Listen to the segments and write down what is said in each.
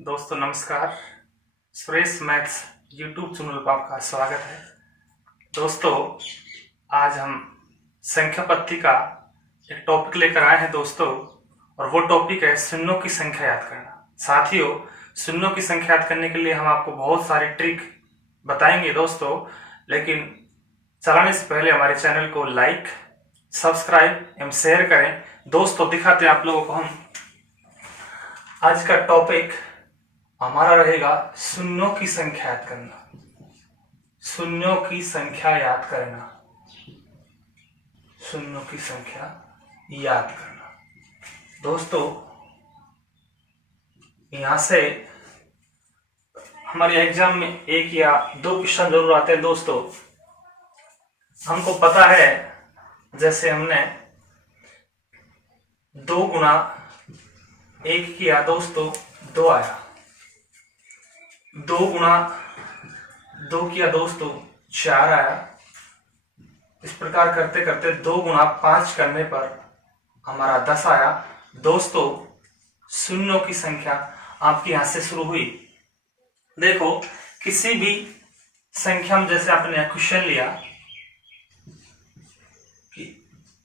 दोस्तों नमस्कार। Suresh maths YouTube channel पर आपका स्वागत है। दोस्तों आज हम संख्या पद्धति का एक टॉपिक लेकर आए हैं दोस्तों, और वो टॉपिक है शून्यों की संख्या याद करना। साथियों, शून्यों की संख्या याद करने के लिए हम आपको बहुत सारी ट्रिक बताएंगे दोस्तों, लेकिन चलाने से पहले हमारे चैनल को लाइक, सब्सक्राइब एवं शेयर करें। दोस्तों दिखाते हैं आप लोगों को हम आज का टॉपिक हमारा रहेगा शून्यों की संख्या याद करना। शून्यों की संख्या याद करना, शून्यों की संख्या याद करना। दोस्तों यहां से हमारे एग्जाम में एक या दो क्वेश्चन जरूर आते हैं दोस्तों। हमको पता है, जैसे हमने 2 गुना 1 किया दोस्तों, 2 आया। 2 गुना 2 किया दोस्तों, 4 आया। इस प्रकार करते करते 2 गुना 5 करने पर हमारा 10 आया। दोस्तों शून्यों की संख्या आपकी यहां से शुरू हुई। देखो किसी भी संख्या में, जैसे आपने क्वेश्चन लिया कि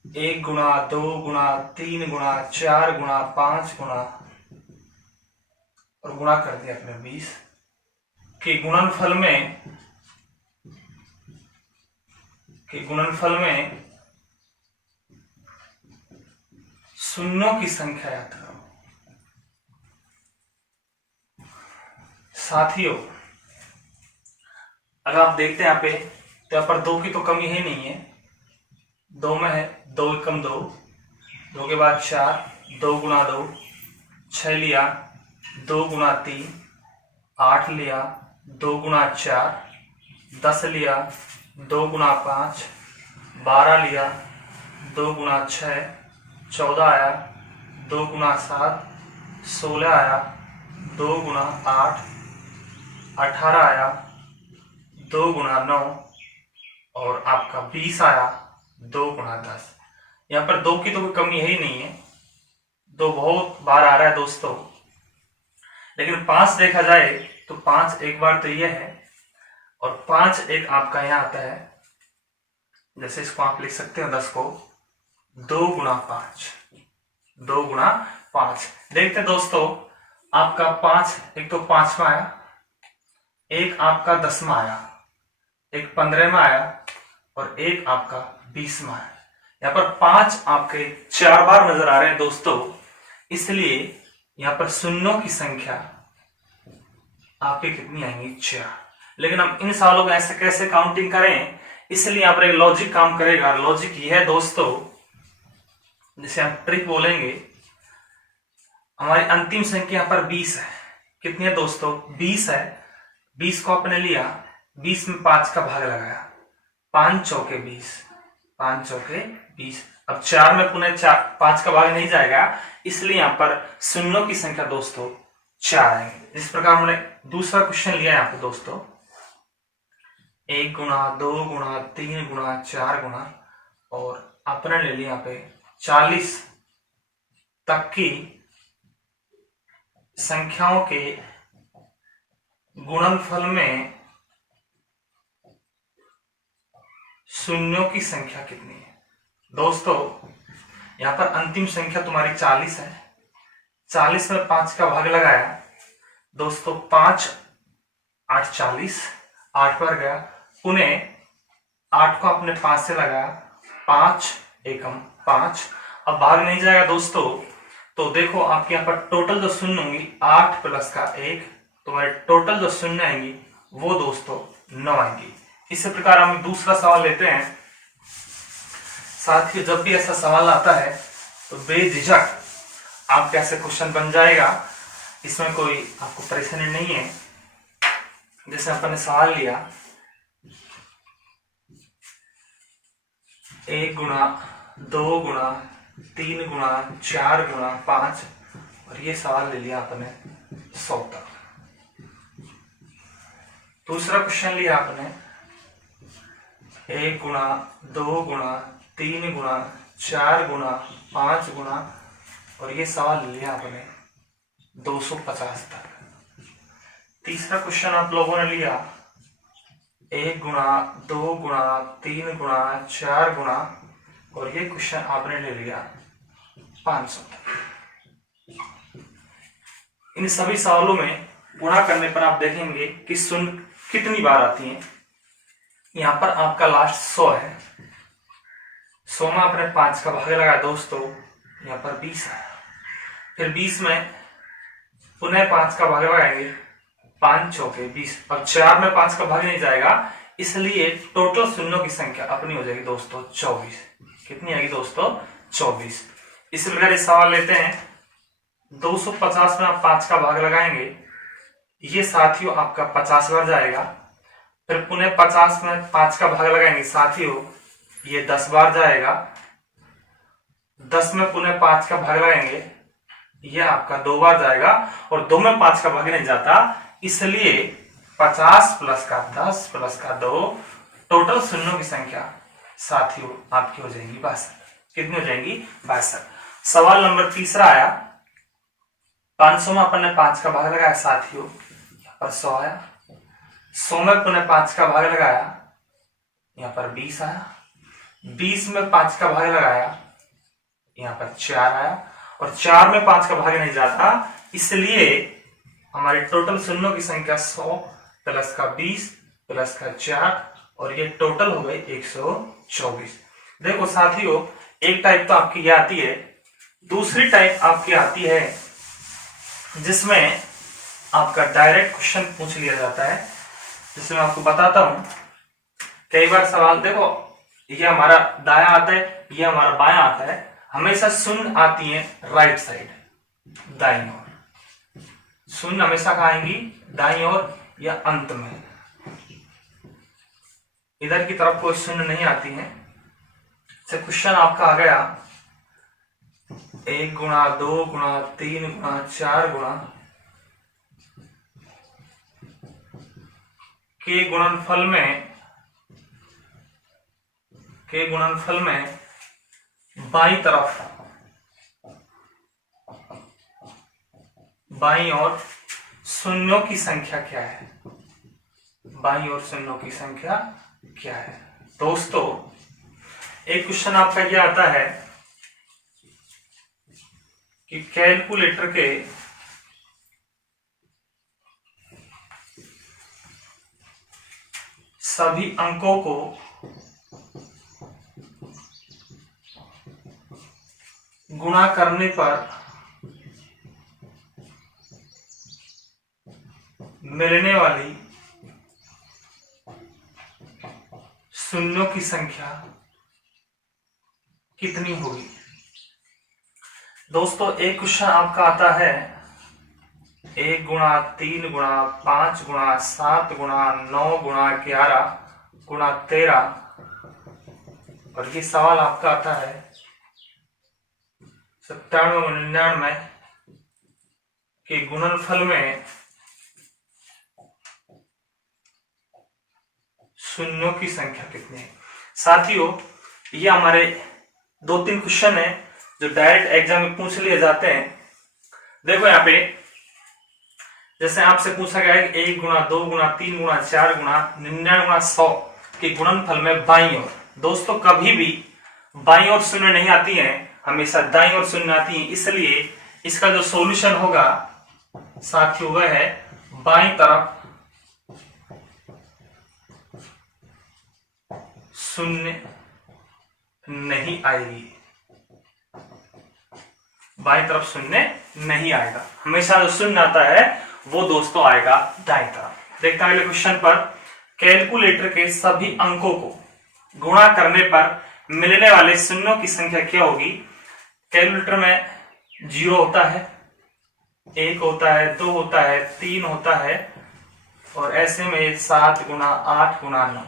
1 गुना 2 गुना 3 गुना 4 गुना 5 गुना, और गुणा कर दिया अपने 20 के गुणनफल में शून्यों की संख्या याद करो। साथियों अगर आप देखते हैं यहाँ पे, तो यहाँ पर 2 की तो कमी है नहीं है। 2 में है 2 एकम 2, 2 के बाद 4, 2 गुना 2 6 लिया, 2 गुना 3 8 लिया, 2 गुना 4 10 लिया, 2 गुना 5 12 लिया, 2 गुना 6 14 आया, 2 गुना 7 16 आया, 2 गुना 8 18 आया, 2 गुना 9 और आपका 20 आया, 2 गुना 10। यहाँ पर 2 की तो कोई कमी है ही नहीं है, 2 बहुत बार आ रहा है दोस्तों। लेकिन 5 देखा जाए तो 5 एक बार तो यह है, और 5 एक आपका यहाँ आता है। जैसे इसको आप लिख सकते हो 10 को 2 गुना 5, 2 गुना 5। देखते हैं दोस्तों, आपका 5 एक तो 5वां आया, एक आपका 10वां आया, एक 15वां आया और एक आपका 20वां आया। यहाँ पर 5 आपके 4 बार नजर आ रहे हैं दोस्तों, इसलिए यहाँ पर शून्यों की संख्या आपके कितनी आएंगी? 4। लेकिन हम इन सालों में ऐसे कैसे काउंटिंग करें, इसलिए यहाँ पर एक लॉजिक काम करेगा। लॉजिक यह है दोस्तों, जिसे हम ट्रिक बोलेंगे। हमारी अंतिम संख्या यहाँ पर 20 है। कितनी है दोस्तों? 20 है। 20 को आपने लिया, 20 में 5 का भाग लगाया, 5 चौके 20, 5 चौके 20। अब 4 में पुनः 5 का भाग नहीं जाएगा, इसलिए यहाँ पर शून्यों की संख्या दोस्तों 4 आएंगे। इस प्रकार हमने दूसरा क्वेश्चन लिया यहाँ पे दोस्तों, 1 गुना 2 गुना 3 गुना 4 गुना, और अपने ले लिया यहाँ पे 40 तक की संख्याओं के गुणनफल में शून्यों की संख्या कितनी है? दोस्तों यहाँ पर अंतिम संख्या तुम्हारी 40 है। 40 में 5 का भाग लगाया दोस्तों, 5 8 40, 8 पर गया, पुनः 8 को अपने 5 से लगाया, 5 एकम 5। अब भाग नहीं जाएगा दोस्तों, तो देखो आपके यहाँ पर टोटल जो शून्य होंगी 8 प्लस का 1, तुम्हारे टोटल जो शून्य आएंगी वो दोस्तों 9 आएंगी। इसी प्रकार हम दूसरा सवाल लेते हैं। साथियों जब भी ऐसा सवाल आता है तो बेझिझक आपके ऐसे क्वेश्चन बन जाएगा, इसमें कोई आपको परेशानी नहीं है। जैसे आपने सवाल लिया 1 गुना 2 गुना 3 गुना 4 गुना 5, और ये सवाल ले लिया आपने 100 तक। दूसरा क्वेश्चन लिया आपने 1 गुना 2 गुना 3 गुना 4 गुना 5 गुना, और ये सवाल लिया आपने 250 तक। तीसरा क्वेश्चन आप लोगों ने लिया 1 गुणा 2 गुणा 3 गुणा 4 गुणा, और ये क्वेश्चन आपने ले लिया 500। इन सभी सवालों में गुणा करने पर आप देखेंगे कि शून्य कितनी बार आती है। यहां पर आपका लास्ट 100 है, 100 में आपने 5 का भाग लगाया दोस्तों, यहाँ पर 20 आया। फिर 20 में पुनः 5 का भाग लगाएंगे, 5 चौके 20। अब 4 में 5 का भाग नहीं जाएगा, इसलिए टोटल शून्यों की संख्या अपनी हो जाएगी दोस्तों 24। कितनी आएगी दोस्तों? 24। इसी प्रकार ये सवाल लेते हैं 250 में आप 5 का भाग लगाएंगे, ये साथियों आपका 50 बार जाएगा। फिर पुनः 50 में 5 का भाग लगाएंगे साथियों, ये 10 बार जाएगा। 10 में पुनः 5 का भाग लगाएंगे, ये आपका 2 बार जाएगा। और 2 में 5 का भाग नहीं जाता, इसलिए 50 प्लस का 10 प्लस का 2, टोटल शून्यों की संख्या साथियों आपकी हो जाएगी 62। कितनी हो जाएगी? 62। सवाल नंबर तीसरा आया 500 में अपन ने 5 का भाग लगाया साथियों, यहाँ पर 100 आया। 100 में पुनः 5 का भाग लगाया, यहाँ पर 20 आया। 20 में 5 का भाग लगाया, यहाँ पर 4 आया। और 4 में 5 का भाग नहीं जाता, इसलिए हमारे टोटल शून्यों की संख्या 100 प्लस का 20 प्लस का 4, और ये टोटल हो गई 124। देखो साथियों, एक टाइप तो आपकी ये आती है, दूसरी टाइप आपकी आती है जिसमें आपका डायरेक्ट क्वेश्चन पूछ लिया जाता है। जिसमें आपको बताता हूं, कई बार सवाल देखो, ये हमारा दाया आता है, ये हमारा बायां आता है। हमेशा शून्य आती है राइट साइड, दाईं ओर। शून्य हमेशा कहाँ आएंगी? दाईं ओर या अंत में। इधर की तरफ कोई शून्य नहीं आती है। से क्वेश्चन आपका आ गया 1 गुणा 2 गुणा 3 गुणा 4 गुणा के गुणनफल में बाईं तरफ, बाईं ओर शून्यों की संख्या क्या है? बाईं ओर शून्यों की संख्या क्या है? दोस्तों, एक क्वेश्चन आपका यह आता है कि कैलकुलेटर के सभी अंकों को गुणा करने पर मिलने वाली शून्यों की संख्या कितनी होगी? दोस्तों, एक क्वेश्चन आपका आता है 1 गुणा 3 गुणा 5 गुणा 7 गुणा 9 गुणा 11 गुणा 13, और ये सवाल आपका आता है 97 99 के गुणनफल में शून्यों की संख्या कितनी है? साथियों, ये हमारे 2-3 क्वेश्चन है जो डायरेक्ट एग्जाम में पूछ लिए जाते हैं। देखो यहाँ पे जैसे आपसे पूछा गया है 1 गुणा 2 गुणा 3 गुणा 4 गुणा 99 गुणा 100 के गुणनफल में बाईं ओर। दोस्तों, कभी भी बाईं ओर शून्य नहीं आती है, हमेशा दाईं ओर शून्य आती है। इसलिए इसका जो सॉल्यूशन होगा साथियों वह है बाईं तरफ शून्य नहीं आएगी, बाईं तरफ शून्य नहीं आएगा। हमेशा जो शून्य आता है वो दोस्तों आएगा दाईं तरफ। देखते हैं अगले क्वेश्चन पर, कैलकुलेटर के सभी अंकों को गुणा करने पर मिलने वाले शून्यों की संख्या क्या होगी? कैलकुलेटर में 0 होता है, 1 होता है, 2 होता है, 3 होता है, और ऐसे में 7 गुणा 8 गुणा 9।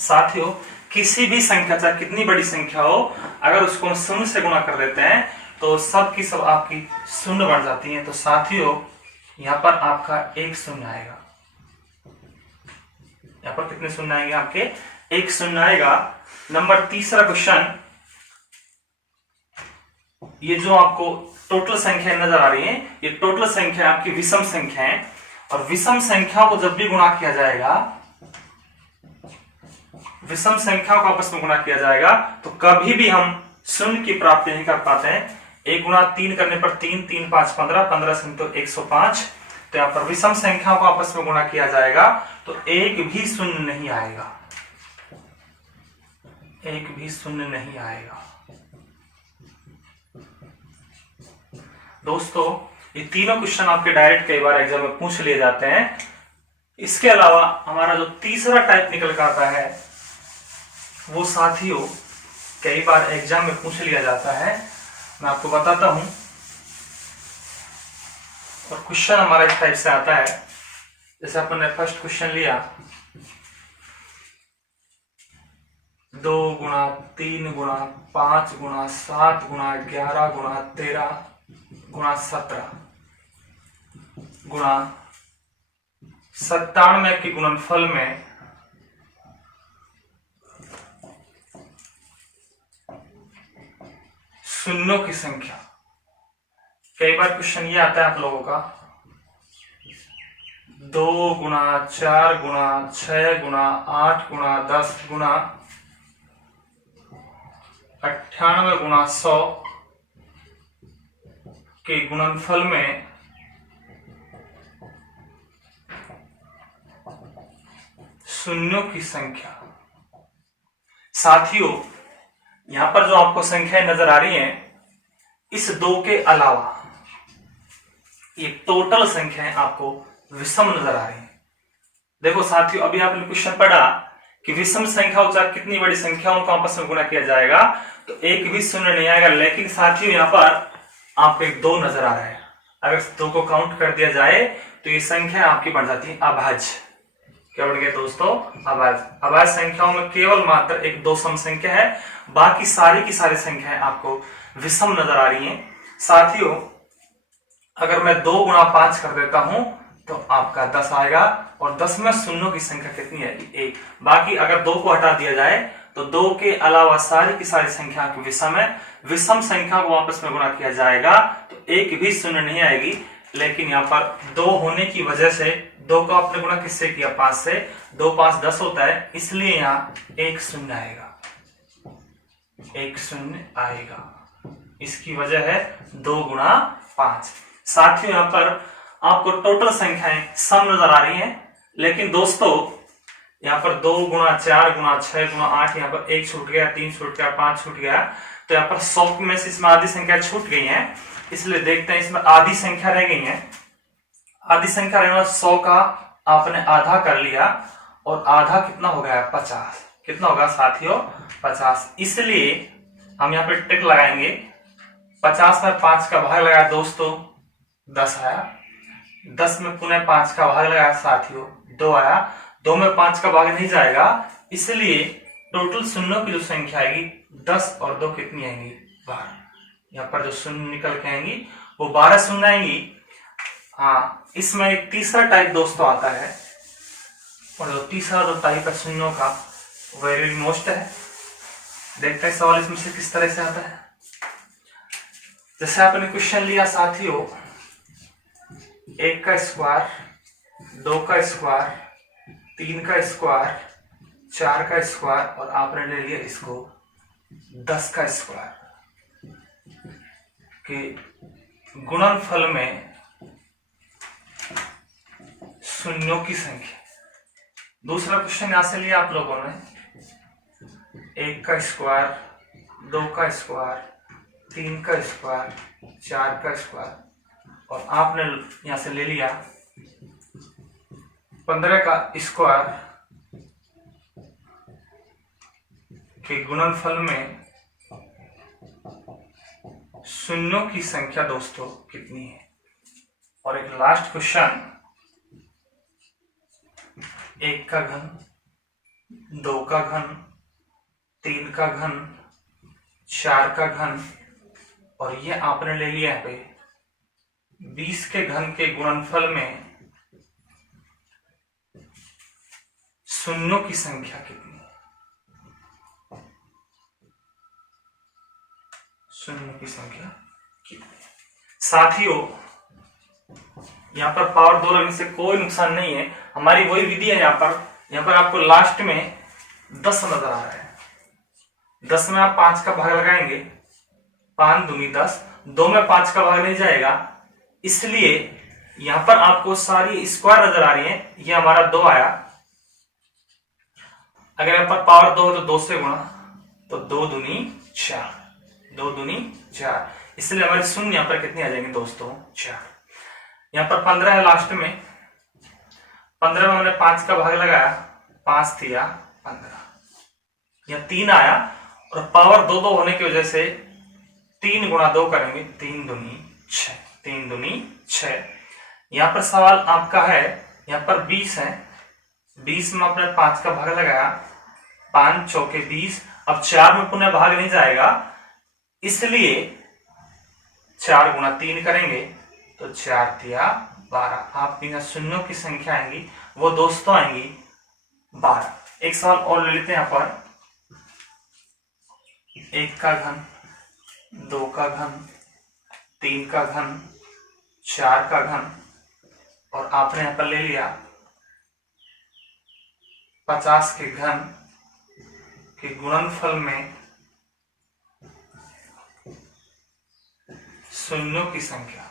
साथियों, किसी भी संख्या चाहे कितनी बड़ी संख्या हो, अगर उसको हम शून्य से गुणा कर देते हैं तो सब की सब आपकी शून्य बढ़ जाती हैं। तो साथियों, यहाँ पर आपका 1 शून्य आएगा। यहाँ पर कितने शून्य आएंगे? आपके 1 शून्य आएगा। नंबर तीसरा क्वेश्चन, ये जो आपको टोटल संख्या नजर आ रही है, ये टोटल संख्या आपकी विषम संख्या है, और विषम संख्याओं को जब भी गुणा किया जाएगा, विषम संख्याओं को आपस में गुणा किया जाएगा तो कभी भी हम शून्य की प्राप्ति नहीं कर पाते हैं। 1 गुणा 3 करने पर 3, 3 5 15, 15 से तो 105। तो यहाँ पर विषम संख्याओं को आपस में गुणा किया जाएगा तो एक भी शून्य नहीं आएगा, एक भी शून्य नहीं आएगा। दोस्तों ये तीनों क्वेश्चन आपके डायरेक्ट कई बार एग्जाम में पूछ लिए जाते हैं। इसके अलावा हमारा जो तीसरा टाइप निकल कर आता है वो साथियों कई बार एग्जाम में पूछ लिया जाता है, मैं आपको बताता हूं। और क्वेश्चन हमारा इस टाइप से आता है, जैसे अपन ने फर्स्ट क्वेश्चन लिया 2 गुणा 3 गुणा 5 गुणा 7 गुणा 11 गुणा 13 गुणा 17 गुणा 97 के गुणनफल में शून्यों की संख्या। कई बार क्वेश्चन ये आता है आप लोगों का 2 गुणा 4 गुणा 6 गुणा 8 गुणा 10 गुणा 98 गुणा 100 के गुणनफल में शून्यों की संख्या। साथियों यहां पर जो आपको संख्याएं नजर आ रही हैं, इस 2 के अलावा ये टोटल संख्याएं आपको विषम नजर आ रही हैं। देखो साथियों अभी आपने क्वेश्चन पढ़ा कि विषम संख्या चाहे कितनी बड़ी संख्या उनको आपस में गुणा किया जाएगा तो एक भी शून्य नहीं आएगा। लेकिन साथियों यहाँ पर आपको एक 2 नजर आ रहा है। अगर 2 को काउंट कर दिया जाए तो ये संख्या आपकी बढ़ जाती है अभाज्य। क्या बढ़ गया दोस्तों? अभाज्य। अभाज्य संख्याओं में केवल मात्र एक 2 सम संख्या है, बाकी सारी की सारी संख्याएं आपको विषम नजर आ रही हैं। साथियों अगर मैं 2 गुणा 5 कर देता हूं तो आपका 10 आएगा और 10 में शून्यों की संख्या कितनी आएगी? 1। बाकी अगर 2 को हटा दिया जाए तो 2 के अलावा सारी की सारी संख्या आपकी विषम है। विषम संख्या को आपस में गुणा किया जाएगा तो एक भी शून्य नहीं आएगी। लेकिन यहाँ पर 2 होने की वजह से 2 का आपने गुणा किससे किया? 5 से। 2 5 10 होता है, इसलिए यहाँ एक शून्य आएगा, एक शून्य आएगा। इसकी वजह है 2 गुणा 5। साथियों यहाँ पर आपको टोटल संख्याएं सम नजर आ रही हैं, लेकिन दोस्तों यहाँ पर 2 गुणा 4 गुणा 6 गुणा 8, यहाँ पर 1 छूट गया, 3 छूट गया, 5 छूट गया। तो यहाँ पर 100 में से इसमें आधी संख्या छूट गई है, इसलिए देखते हैं इसमें आधी संख्या रह गई है। आधी संख्या रहने 100 का आपने आधा कर लिया और आधा कितना हो गया? 50। कितना होगा साथियों? 50। इसलिए हम यहाँ पे टिक लगाएंगे। 50 में 5 का भाग लगाया दोस्तों, 10 आया। 10 में पुनः 5 का भाग लगाया साथियों, 2 आया। 2 में 5 का भाग नहीं जाएगा, इसलिए टोटल शून्यों की जो संख्या आएगी 10 और 2 कितनी आएंगी? 12। यहाँ पर जो शून्य निकल के आएंगी वो 12 शून्य आएंगी। हाँ, इसमें एक तीसरा टाइप दोस्तों आता है, और जो तीसरा जो टाइप है शून्यों का वेरी मोस्ट है। देखते हैं सवाल इसमें से किस तरह से आता है। जैसे आपने क्वेश्चन लिया साथियों 1 का स्क्वायर, 2 का स्क्वायर, 3 का स्क्वायर, 4 का स्क्वायर और आपने ले लिया इसको 10 का स्क्वायर के गुणनफल में शून्यों की संख्या। दूसरा क्वेश्चन यहां से लिया आप लोगों ने 1 का स्क्वायर, 2 का स्क्वायर, 3 का स्क्वायर, 4 का स्क्वायर और आपने यहां से ले लिया 15 का स्क्वायर के गुणनफल में शून्यों की संख्या दोस्तों कितनी है। और एक लास्ट क्वेश्चन 1 का घन, 2 का घन, 3 का घन, 4 का घन और ये आपने ले लिया यहाँ पे 20 के घन के गुणनफल में शून्यों की संख्या कितनी है? शून्यों की संख्या कितनी है? साथियों यहाँ पर पावर 2 लगने से कोई नुकसान नहीं है, हमारी वही विधि है। यहाँ पर आपको लास्ट में 10 नजर आ रहा है। 10 में आप 5 का भाग लगाएंगे, 5 दूनी 10, 2 में 5 का भाग नहीं जाएगा, इसलिए यहां पर आपको सारी स्क्वायर नजर आ रही है। ये हमारा 2 आया, अगर यहाँ पर पावर 2 है तो 2 से गुणा, तो 2 दूनी 4, 2 दूनी 4, इसलिए हमारे शून्य यहाँ पर कितने आ जाएंगे दोस्तों, 4। यहाँ पर 15 है लास्ट में, 15 में हमने 5 का भाग लगाया, 5 दिया 15, यहाँ 3 आया, और पावर 2 2 होने की वजह से 3 गुणा 2 करेंगे, 3 दूनी 6, 3 दूनी 6। यहाँ पर सवाल आपका है, यहाँ पर 20 है, 20 में आपने 5 का भाग लगाया, 5 चौके 20, अब 4 में पुनः भाग नहीं जाएगा, इसलिए 4 गुणा 3 करेंगे, तो 4 दिया 12। आपकी यहाँ शून्यों की संख्या आएंगी वो दोस्तों आएंगी 12। एक सवाल और ले लेते हैं यहाँ पर, 1 का घन, 2 का घन, 3 का घन, 4 का घन, और आपने यहां पर ले लिया 50 के घन के गुणनफल में शून्यों की संख्या,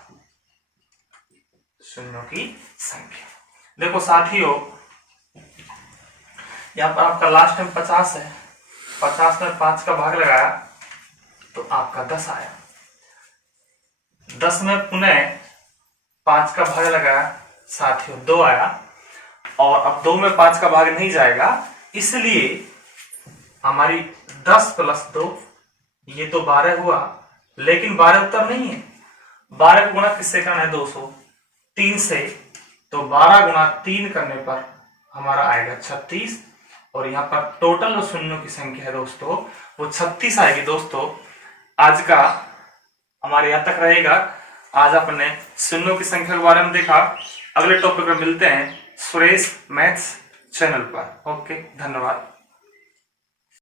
शून्यों की संख्या। देखो साथियों, यहां पर आपका लास्ट टाइम 50 है, 50 में 5 का भाग लगाया तो आपका 10 आया, 10 में पुनः 5 का भाग लगाया साथियों 2 आया, और अब 2 में 5 का भाग नहीं जाएगा, इसलिए हमारी 10 + 2 ये तो 12 हुआ, लेकिन 12 उत्तर नहीं है। 12 गुणा किससे करना है दोस्तों, 3 से, तो 12 गुणा 3 करने पर हमारा आएगा 36, और यहाँ पर टोटल जो शून्यों की संख्या है दोस्तों वो 36 आएगी। दोस्तों आज का हमारे यहाँ तक रहेगा। आज आपने शून्यों की संख्या के बारे में देखा। अगले टॉपिक में मिलते हैं सुरेश मैथ्स चैनल पर। ओके, धन्यवाद।